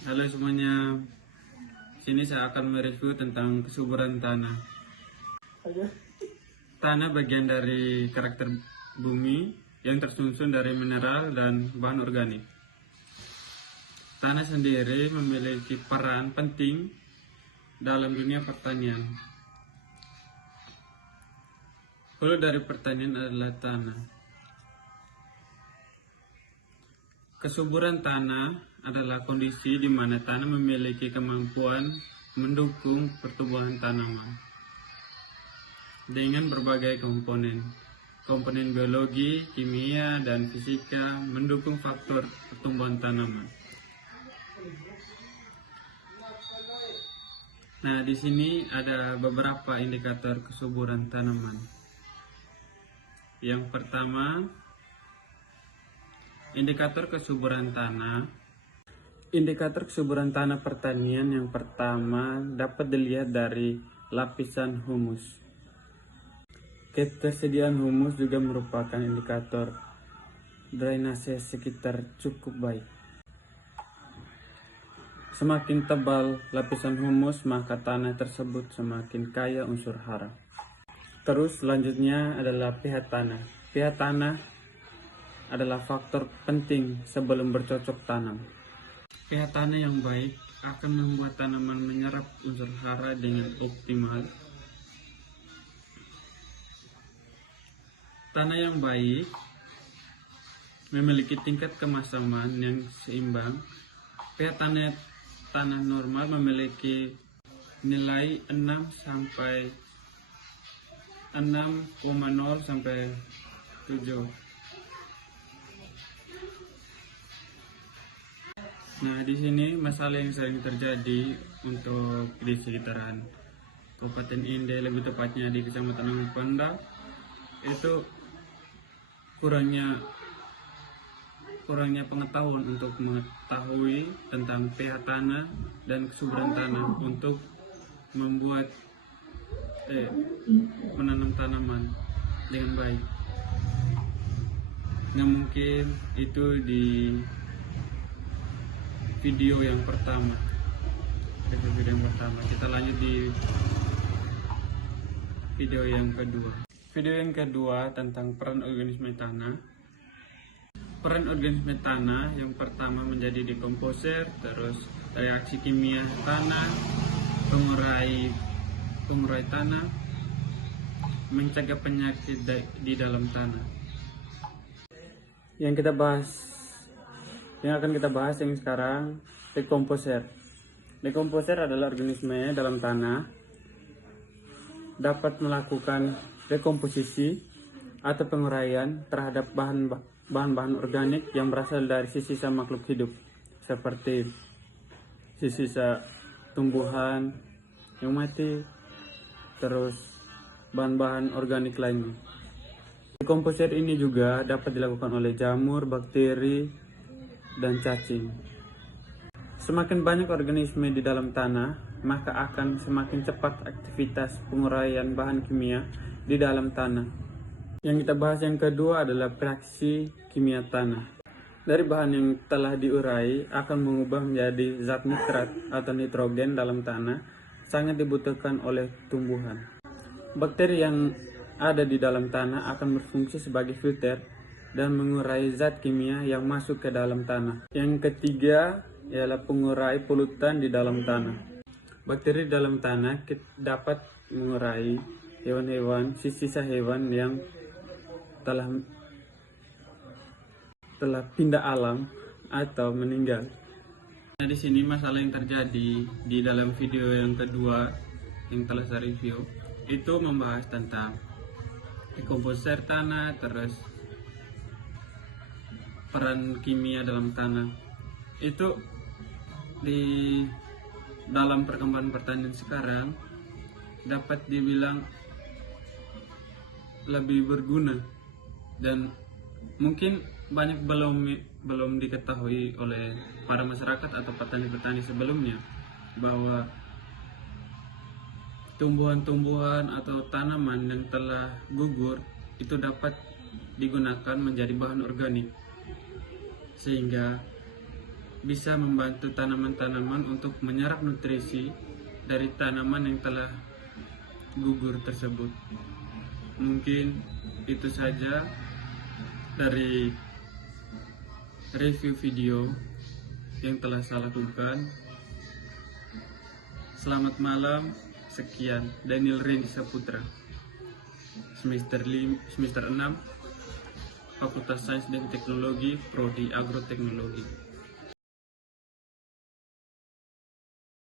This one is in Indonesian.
Halo semuanya, sini saya akan mereview tentang kesuburan tanah. Tanah bagian dari karakter bumi yang tersusun dari mineral dan bahan organik. Tanah sendiri memiliki peran penting dalam dunia pertanian. Hulu dari pertanian adalah tanah. Kesuburan tanah adalah kondisi di mana tanah memiliki kemampuan mendukung pertumbuhan tanaman dengan berbagai komponen biologi, kimia, dan fisika mendukung faktor pertumbuhan tanaman. Nah, di sini ada beberapa indikator kesuburan tanaman. Yang pertama, indikator kesuburan tanah. Indikator kesuburan tanah pertanian yang pertama dapat dilihat dari lapisan humus. Ketersediaan humus juga merupakan indikator drainase sekitar cukup baik. Semakin tebal lapisan humus, maka tanah tersebut semakin kaya unsur hara. Terus selanjutnya adalah pH tanah. pH tanah adalah faktor penting sebelum bercocok tanam. pH tanah yang baik akan membuat tanaman menyerap unsur hara dengan optimal. Tanah yang baik memiliki tingkat kemasaman yang seimbang. pH tanah normal memiliki nilai 6,0 sampai 7. Nah, di sini masalah yang sering terjadi untuk di sekitaran Kabupaten Inde, lebih tepatnya di Kecamatan Amapenda, itu kurangnya pengetahuan untuk mengetahui tentang pH tanah dan kesuburan tanah untuk membuat menanam tanaman dengan baik. Nah, mungkin itu di video yang pertama. Kita lanjut di video yang kedua. Video yang kedua tentang peran organisme tanah. Peran organisme tanah yang pertama menjadi dekomposer, terus reaksi kimia tanah, pengurai tanah, mencegah penyakit di dalam tanah. Yang akan kita bahas yang sekarang, dekomposer. Dekomposer adalah organisme dalam tanah dapat melakukan dekomposisi atau penguraian terhadap bahan-bahan organik yang berasal dari sisa makhluk hidup, seperti sisa tumbuhan yang mati, terus bahan-bahan organik lainnya. Dekomposer ini juga dapat dilakukan oleh jamur, bakteri, dan cacing. Semakin banyak organisme di dalam tanah, maka akan semakin cepat aktivitas penguraian bahan kimia di dalam tanah. Yang kita bahas yang kedua adalah reaksi kimia tanah. Dari bahan yang telah diurai akan mengubah menjadi zat nitrat atau nitrogen dalam tanah, sangat dibutuhkan oleh tumbuhan. Bakteri yang ada di dalam tanah akan berfungsi sebagai filter dan mengurai zat kimia yang masuk ke dalam tanah. Yang ketiga ialah pengurai polutan di dalam tanah. Bakteri dalam tanah dapat mengurai hewan-hewan, sisa hewan yang telah pindah alam atau meninggal. Nah, di sini masalah yang terjadi di dalam video yang kedua yang telah saya review itu membahas tentang dekomposer tanah, terus peran kimia dalam tanah. Itu di dalam perkembangan pertanian sekarang dapat dibilang lebih berguna dan mungkin banyak belum diketahui oleh para masyarakat atau petani-petani sebelumnya, bahwa tumbuhan-tumbuhan atau tanaman yang telah gugur itu dapat digunakan menjadi bahan organik, sehingga bisa membantu tanaman-tanaman untuk menyerap nutrisi dari tanaman yang telah gugur tersebut. Mungkin itu saja dari review video yang telah saya lakukan. Selamat malam, sekian. Daniel Rendy Saputra, semester 6, Fakultas Sains dan Teknologi, Prodi Agroteknologi.